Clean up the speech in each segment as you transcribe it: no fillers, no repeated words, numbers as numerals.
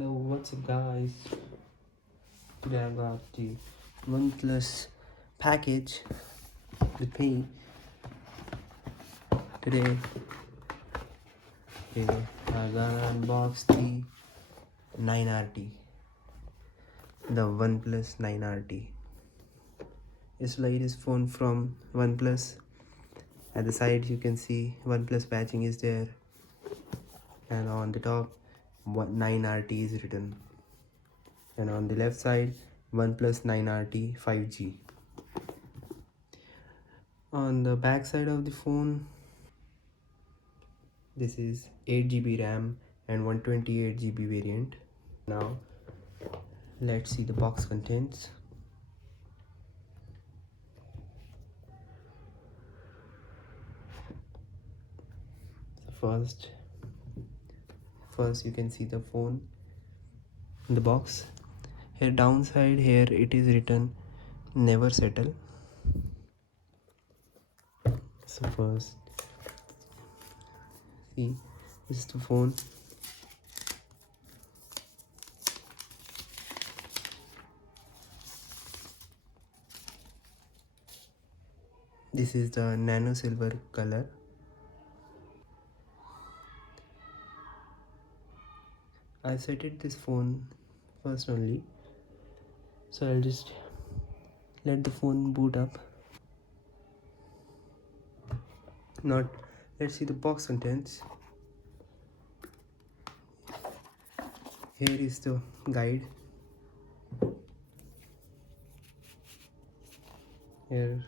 Hello, what's up guys? Today I got the Oneplus package with me. Today I'm gonna unbox the 9RT, the Oneplus 9RT. It's the latest phone from Oneplus. At the side you can see Oneplus patching is there, and on the top 9RT is written, and on the left side Oneplus 9RT 5G. On the back side of the phone, this is 8GB RAM and 128GB variant. Now let's see the box contents. First you can see the phone in the box. Here downside, here it is written never settle. So first see, this is the phone. This is the nano silver color. I set it this phone first only, so I'll just let the phone boot up. Now let's see the box contents. Here is the guide. Here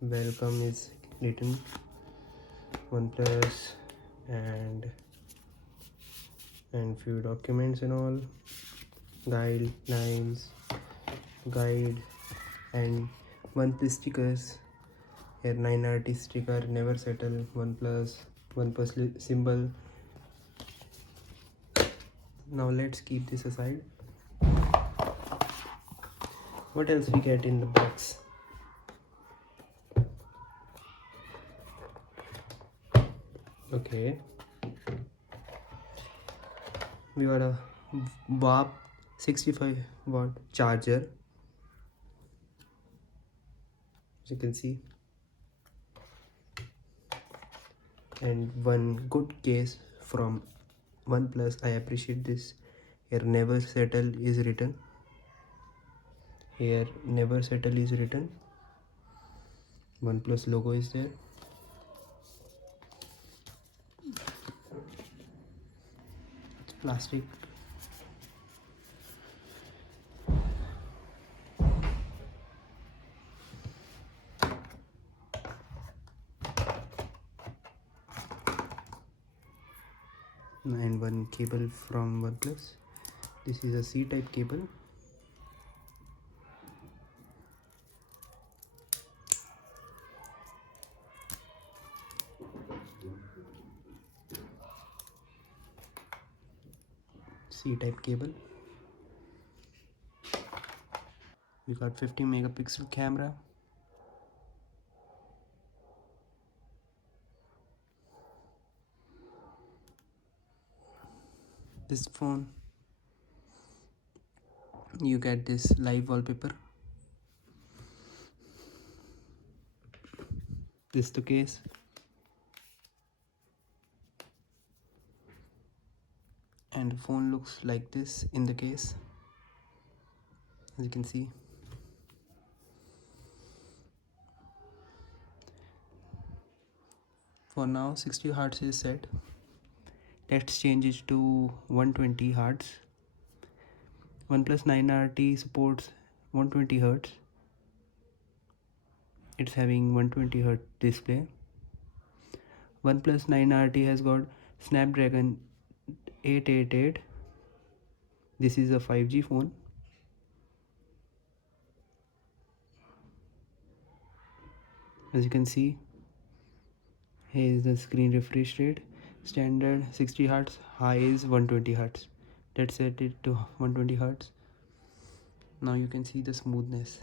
welcome is written, OnePlus, and few documents and all, guidelines, guide, and OnePlus stickers. Here 9RT sticker, never settle, OnePlus symbol. Now let's keep this aside. What else we get in the box? Okay, we got a WAP 65-watt charger, as you can see, and one good case from OnePlus. I appreciate this. Here never settle is written. Here never settle is written. OnePlus logo is there. It's plastic. And one cable from OnePlus. This is a C-type cable. C-type cable. We got 50 megapixel camera. This phone, you get this live wallpaper. This is the case. And the phone looks like this in the case, as you can see. For now 60 Hz is set. Let's change it to 120 Hz. OnePlus 9RT supports 120 Hz. It's having 120 Hz display. OnePlus 9RT has got Snapdragon 888. This is a 5G phone. As you can see, here is the screen refresh rate. Standard 60 Hz, high is 120 Hz. Let's set it to 120 Hz. Now you can see the smoothness.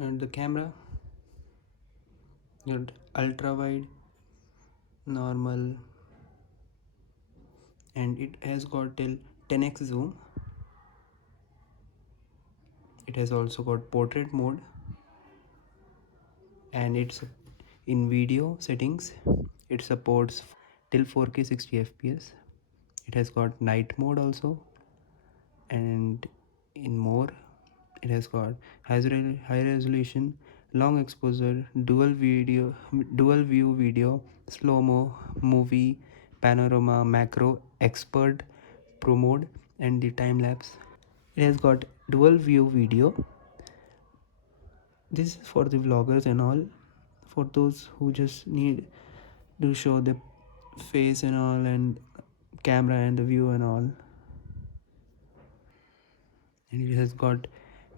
And the camera, your ultra wide, normal, and it has got till 10x zoom. It has also got portrait mode, and it's in video settings. It supports till 4K 60 fps. It has got night mode also, and in more, it has got high resolution, long exposure, dual view video, slow mo, movie, panorama, macro, expert, pro mode, and the time lapse. It has got dual view video. This is for the vloggers and all, for those who just need to show the face and all, and camera and the view and all. And it has got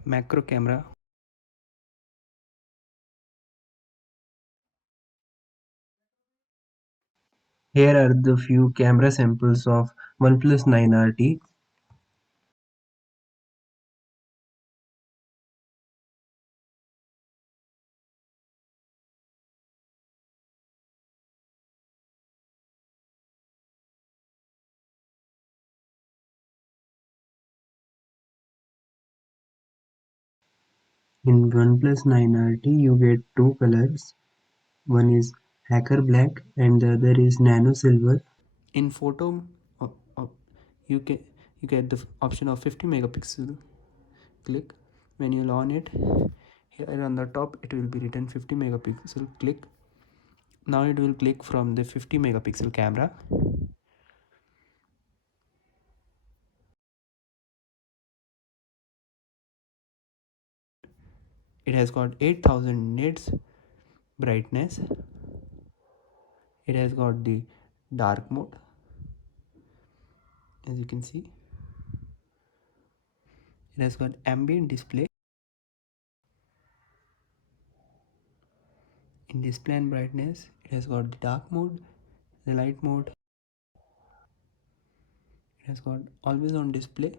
macro camera. Here are the few camera samples of OnePlus 9RT. In OnePlus 9RT, you get two colors. One is Hacker Black and the other is Nano Silver. In photo, uh, uh, you get the option of 50 megapixel. Click. When you on it, here on the top it will be written 50 megapixel. Click. Now it will click from the 50 megapixel camera. It has got 8000 nits brightness. It has got the dark mode, as you can see. It has got ambient display. In display and brightness, it has got the dark mode, the light mode. It has got always on display.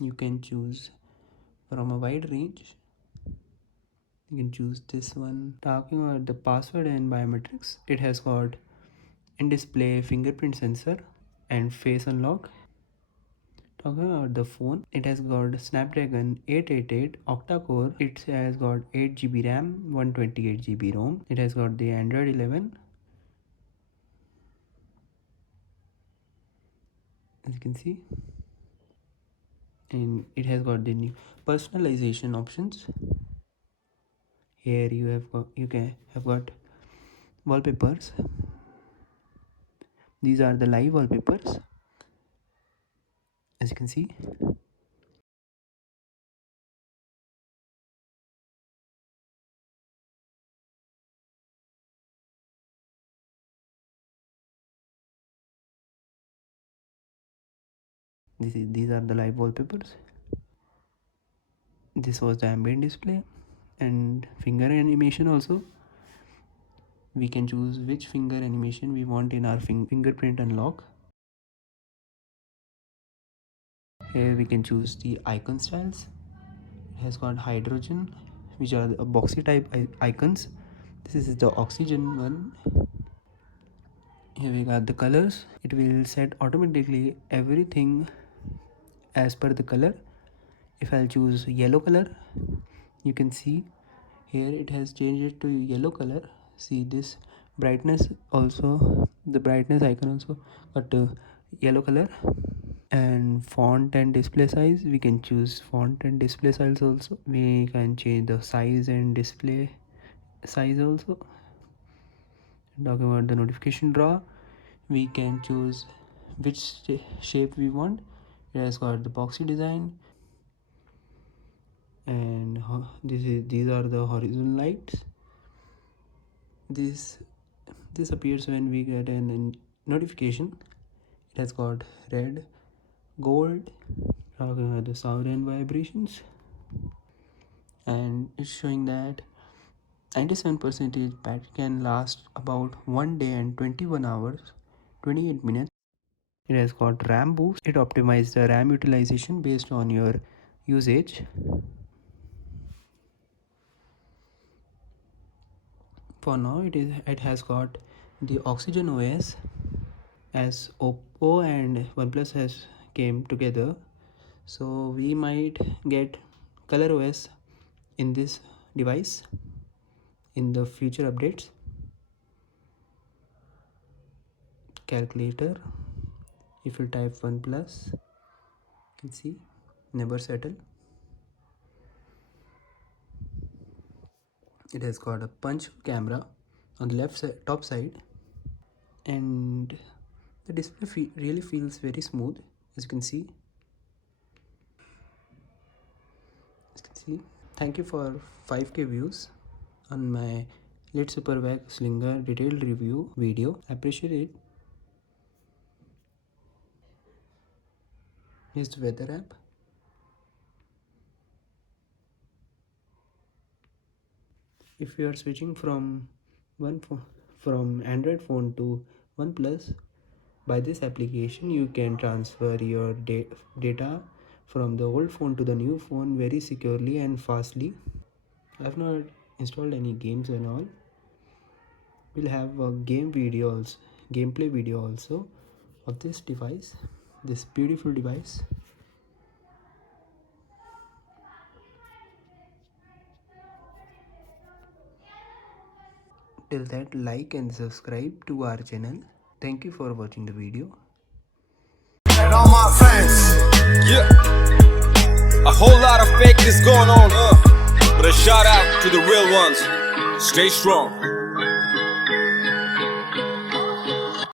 You can choose from a wide range. You can choose this one. Talking about the password and biometrics, it has got in display fingerprint sensor and face unlock. Talking about the phone, it has got Snapdragon 888 octa-core. It has got 8 GB RAM, 128 GB ROM. It has got the Android 11. As you can see, and it has got the new personalization options. Here you can have got wallpapers. These are the live wallpapers, as you can see. These are the live wallpapers. This was the ambient display and finger animation also. We can choose which finger animation we want in our fingerprint unlock. Here we can choose the icon styles. It has got hydrogen, which are the boxy type icons. This is the oxygen one. Here we got the colors. It will set automatically everything as per the color. If I'll choose yellow color, you can see here it has changed it to yellow color. See this brightness also, the brightness icon also got yellow color. And font and display size, we can choose font and display size also. We can change the size and display size also. Talking about the notification drawer, we can choose which shape we want. It has got the boxy design, and these are the horizon lights. This appears when we get an notification. It has got red, gold. Talking about the sound and vibrations, and it's showing that 97% battery can last about 1 day and 21 hours 28 minutes. It has got RAM boost. It optimizes the RAM utilization based on your usage. For now it has got the Oxygen OS, as Oppo and OnePlus has came together, so we might get Color OS in this device in the future updates. Calculator, if you type OnePlus, you can see never settle. It has got a punch camera on the left side, top side, and the display really feels very smooth, as you can see. Thank you for 5k views on my Lit Super Vac Slinger detailed review video. I appreciate it. Here's the weather app. If you are switching from Android phone to OnePlus, by this application you can transfer your data from the old phone to the new phone very securely and fastly. I have not installed any games and all. We'll have a gameplay video also of this device, this beautiful device. Till that, like and subscribe to our channel. Thank you for watching the video. And all my fans, yeah, a whole lot of fakeness going on, but a shout out to the real ones. Stay strong.